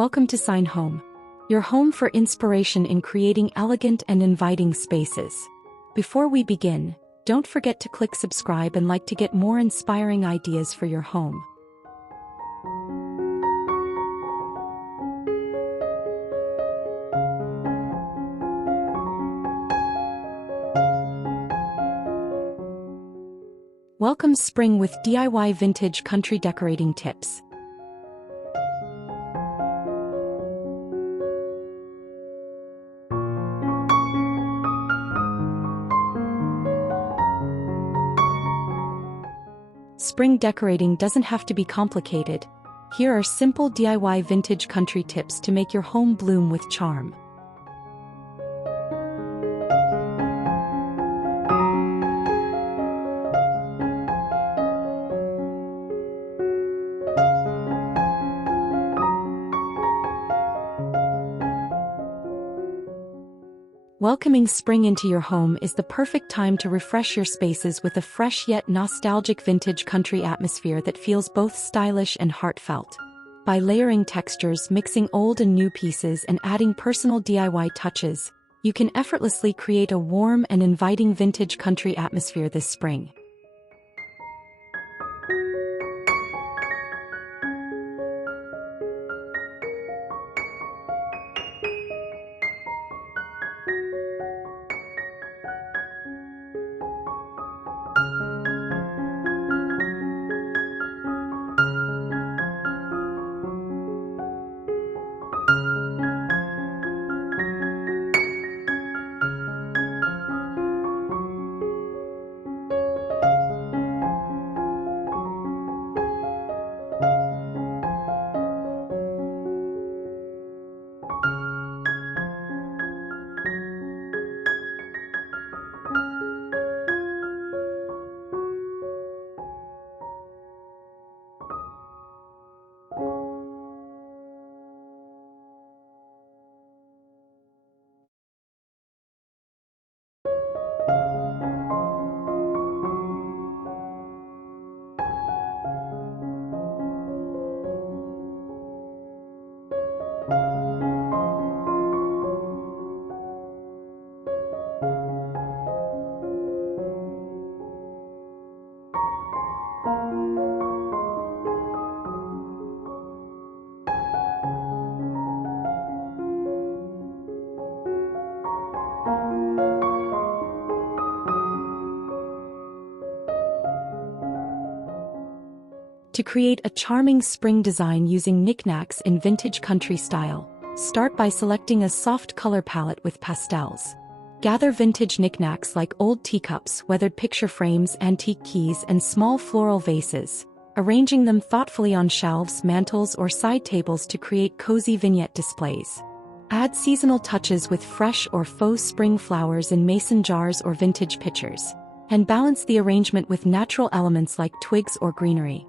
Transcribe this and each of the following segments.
Welcome to Sign Home, your home for inspiration in creating elegant and inviting spaces. Before we begin, don't forget to click subscribe and like to get more inspiring ideas for your home. Welcome spring with DIY vintage country decorating tips. Spring decorating doesn't have to be complicated. Here are simple DIY vintage country tips to make your home bloom with charm. Welcoming spring into your home is the perfect time to refresh your spaces with a fresh yet nostalgic vintage country atmosphere that feels both stylish and heartfelt. By layering textures, mixing old and new pieces, and adding personal DIY touches, you can effortlessly create a warm and inviting vintage country atmosphere this spring. To create a charming spring design using knickknacks in vintage country style, start by selecting a soft color palette with pastels. Gather vintage knickknacks like old teacups, weathered picture frames, antique keys, and small floral vases, arranging them thoughtfully on shelves, mantels, or side tables to create cozy vignette displays. Add seasonal touches with fresh or faux spring flowers in mason jars or vintage pitchers, and balance the arrangement with natural elements like twigs or greenery.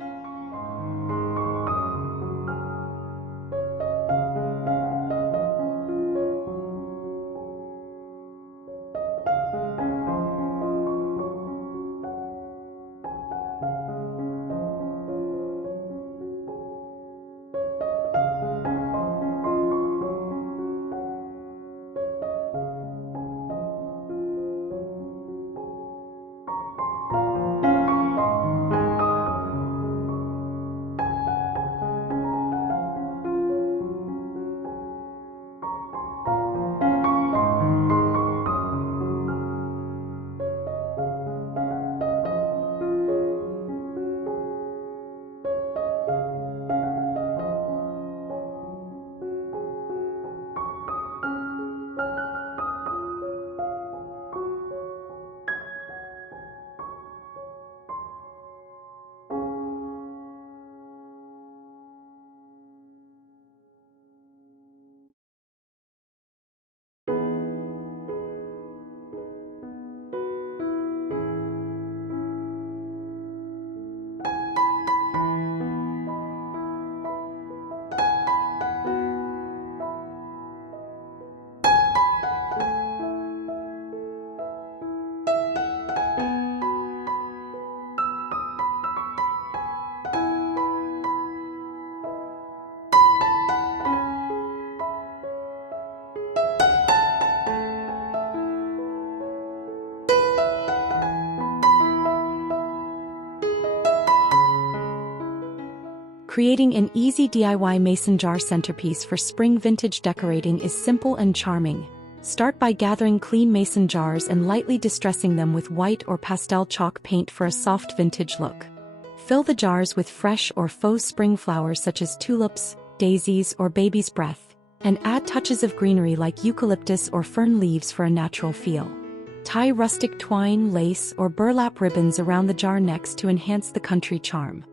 Creating an easy DIY mason jar centerpiece for spring vintage decorating is simple and charming. Start by gathering clean mason jars and lightly distressing them with white or pastel chalk paint for a soft vintage look. Fill the jars with fresh or faux spring flowers such as tulips, daisies, or baby's breath, and add touches of greenery like eucalyptus or fern leaves for a natural feel. Tie rustic twine, lace, or burlap ribbons around the jar necks to enhance the country charm.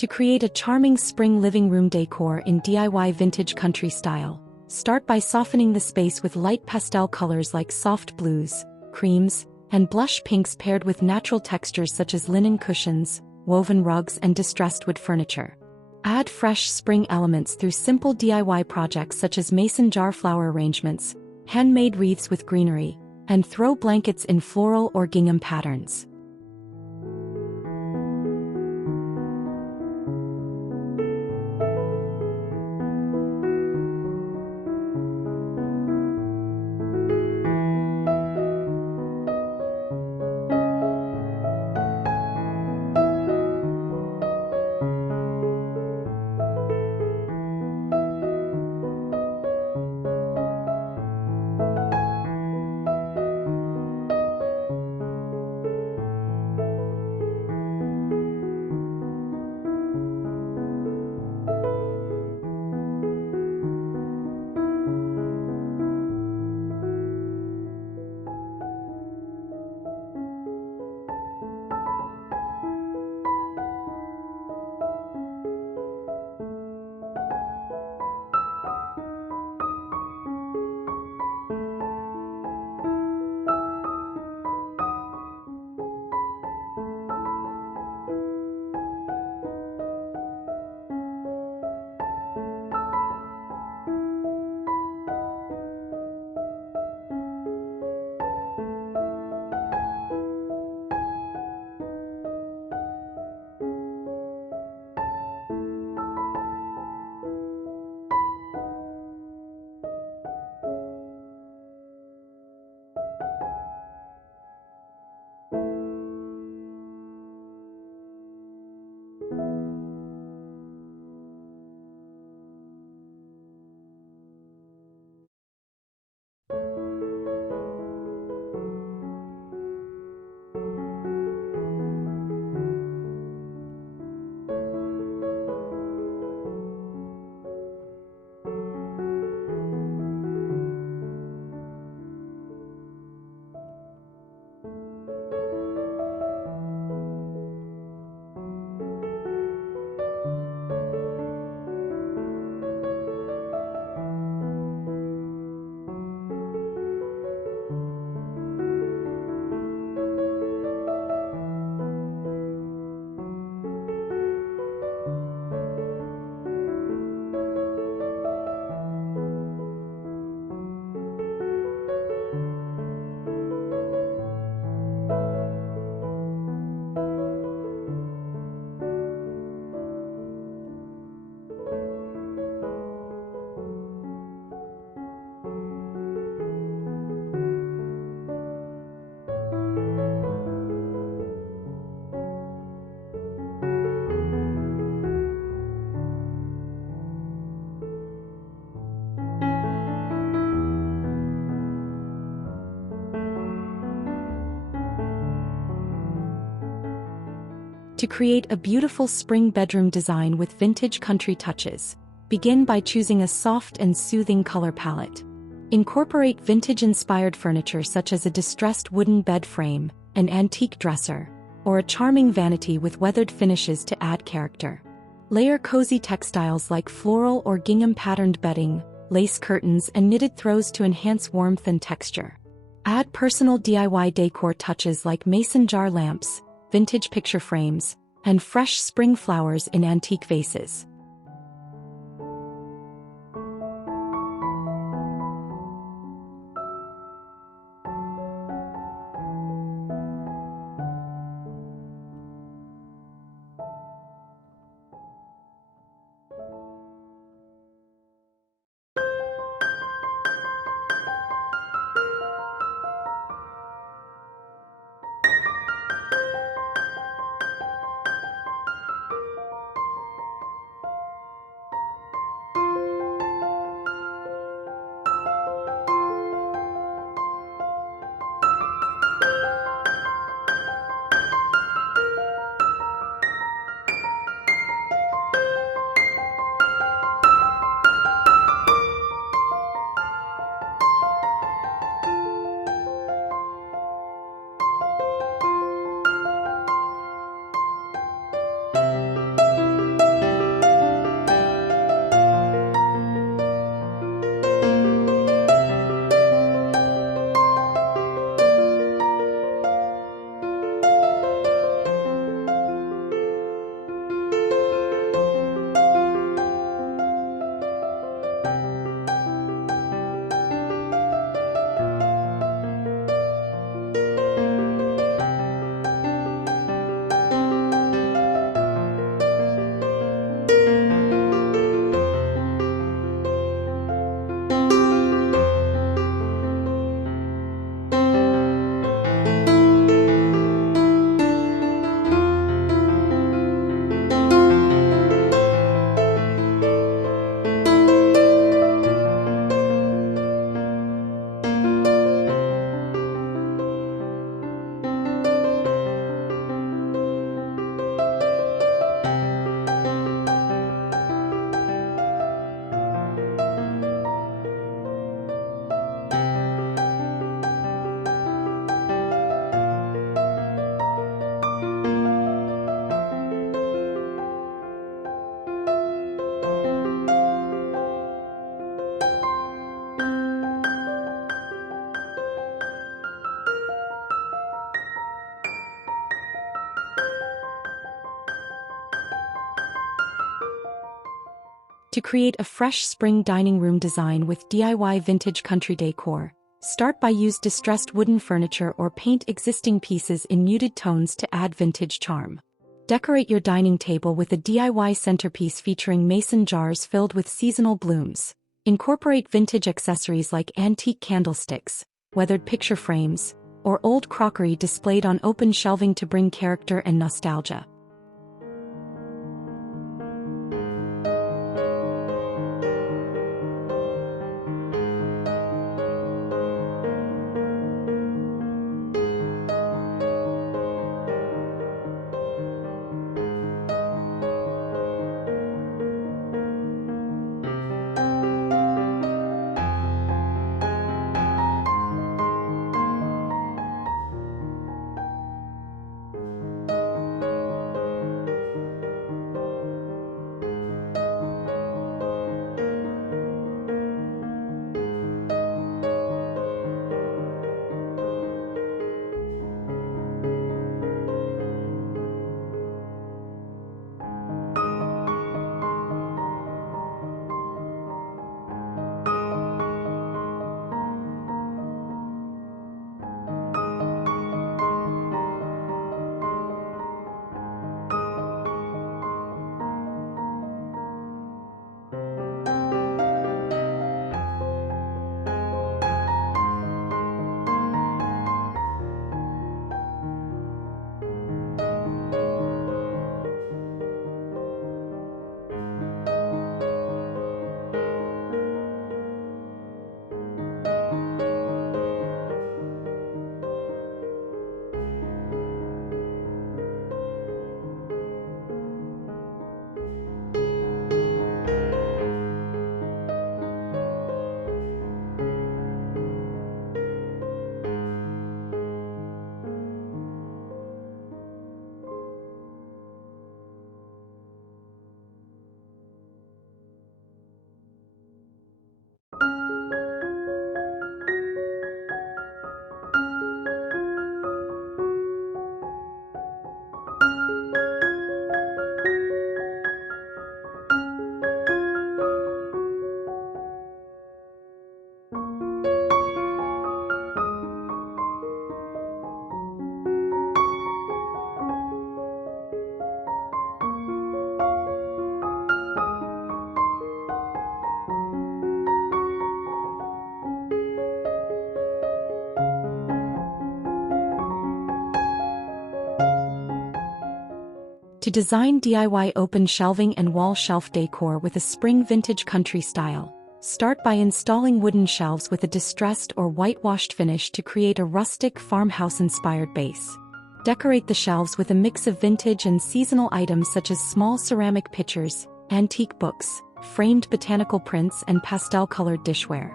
To create a charming spring living room decor in DIY vintage country style, start by softening the space with light pastel colors like soft blues, creams, and blush pinks paired with natural textures such as linen cushions, woven rugs, and distressed wood furniture. Add fresh spring elements through simple DIY projects such as mason jar flower arrangements, handmade wreaths with greenery, and throw blankets in floral or gingham patterns. To create a beautiful spring bedroom design with vintage country touches, begin by choosing a soft and soothing color palette. Incorporate vintage-inspired furniture such as a distressed wooden bed frame, an antique dresser, or a charming vanity with weathered finishes to add character. Layer cozy textiles like floral or gingham patterned bedding, lace curtains, and knitted throws to enhance warmth and texture. Add personal DIY decor touches like mason jar lamps, vintage picture frames, and fresh spring flowers in antique vases. To create a fresh spring dining room design with DIY vintage country decor, start by use distressed wooden furniture or paint existing pieces in muted tones to add vintage charm. Decorate your dining table with a DIY centerpiece featuring mason jars filled with seasonal blooms. Incorporate vintage accessories like antique candlesticks, weathered picture frames, or old crockery displayed on open shelving to bring character and nostalgia. To design DIY open shelving and wall shelf decor with a spring vintage country style, start by installing wooden shelves with a distressed or whitewashed finish to create a rustic farmhouse-inspired base. Decorate the shelves with a mix of vintage and seasonal items such as small ceramic pitchers, antique books, framed botanical prints, and pastel-colored dishware.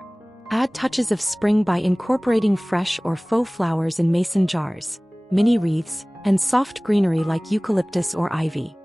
Add touches of spring by incorporating fresh or faux flowers in mason jars, mini wreaths, and soft greenery like eucalyptus or ivy.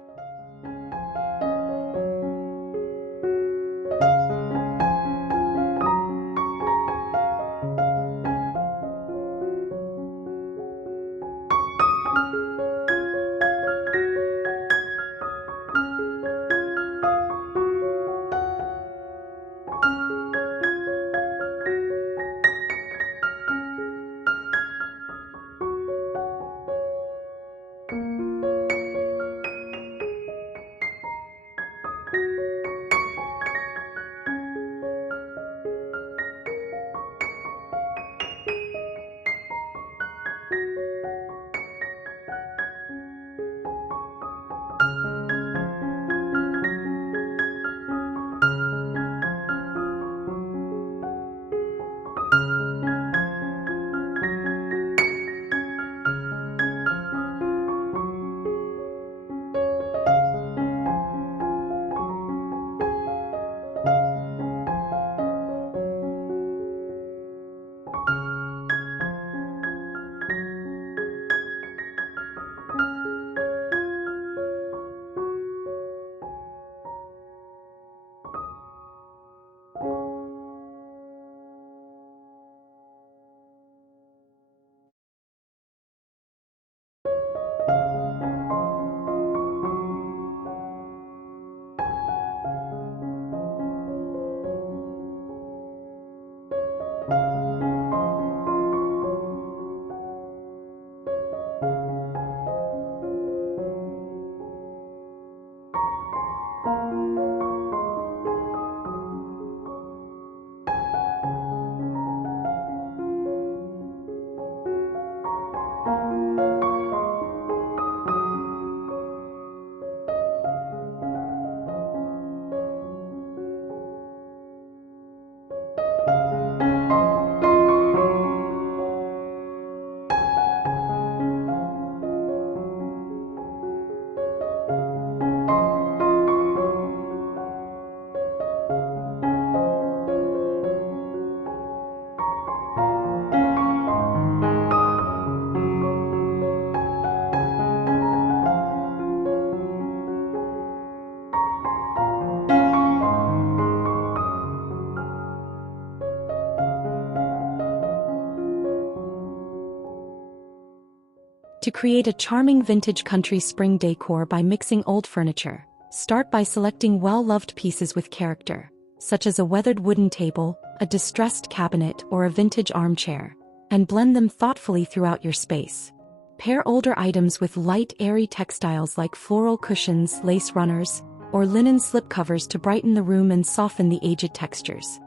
To create a charming vintage country spring decor by mixing old furniture, start by selecting well-loved pieces with character, such as a weathered wooden table, a distressed cabinet, or a vintage armchair, and blend them thoughtfully throughout your space. Pair older items with light, airy textiles like floral cushions, lace runners, or linen slipcovers to brighten the room and soften the aged textures.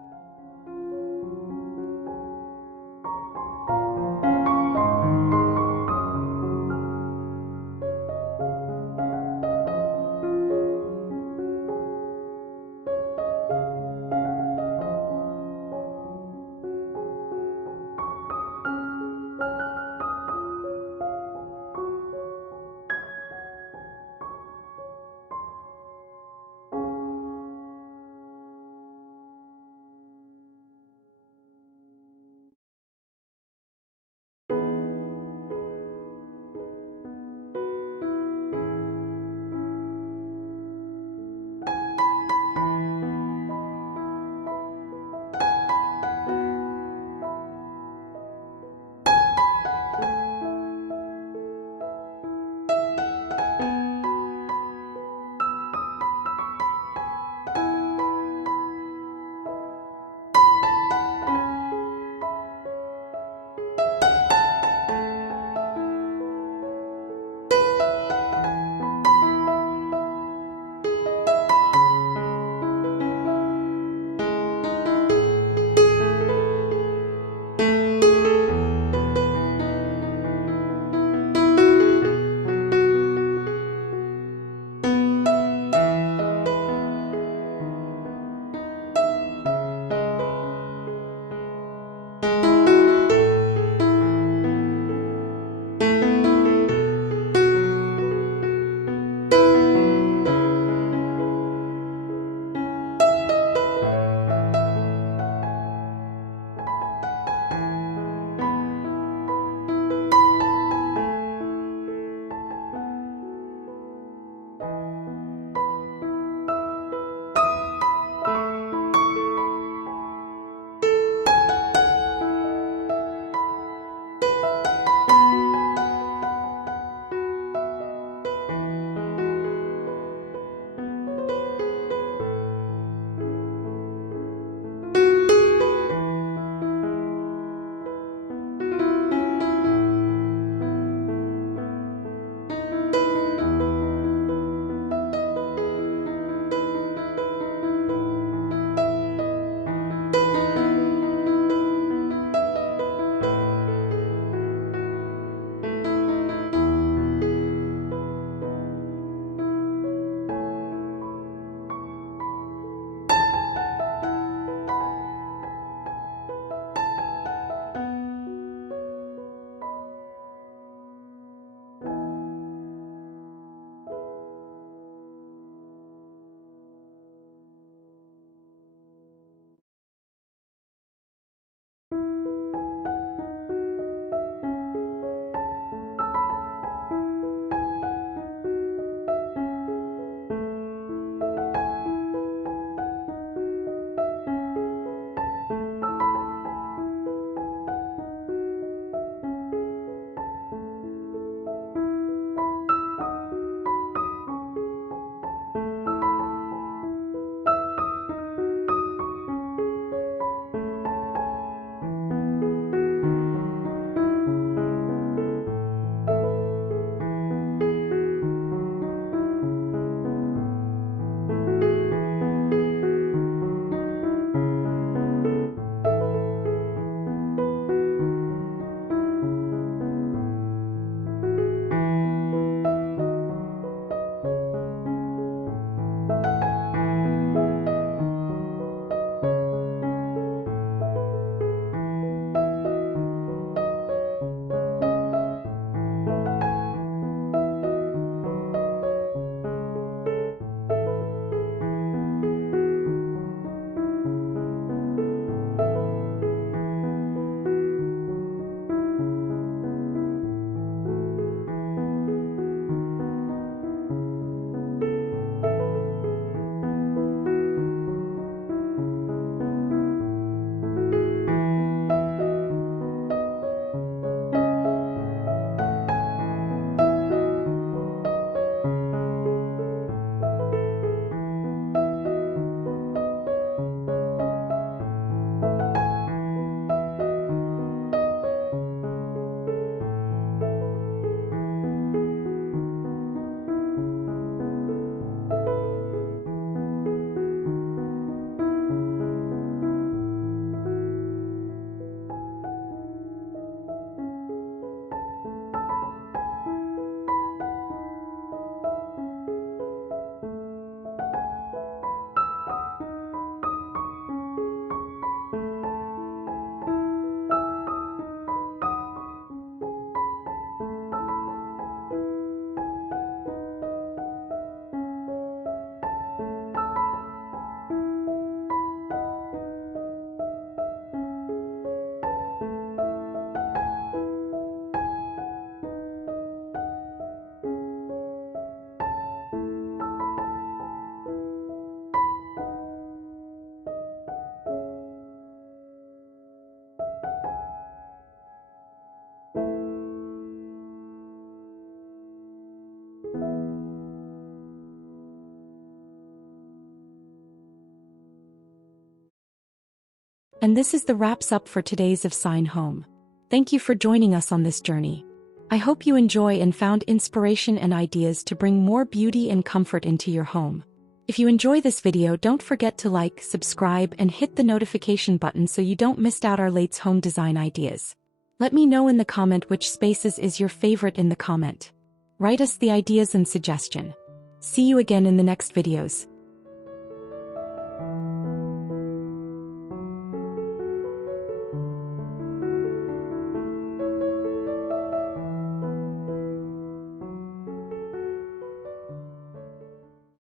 And this is the wraps up for today's of Sign Home. Thank you for joining us on this journey. I hope you enjoy and found inspiration and ideas to bring more beauty and comfort into your home. If you enjoy this video, don't forget to like, subscribe, and hit the notification button so you don't miss out our latest home design ideas. Let me know in the comment which spaces is your favorite in the comment. Write us the ideas and suggestion. See you again in the next videos.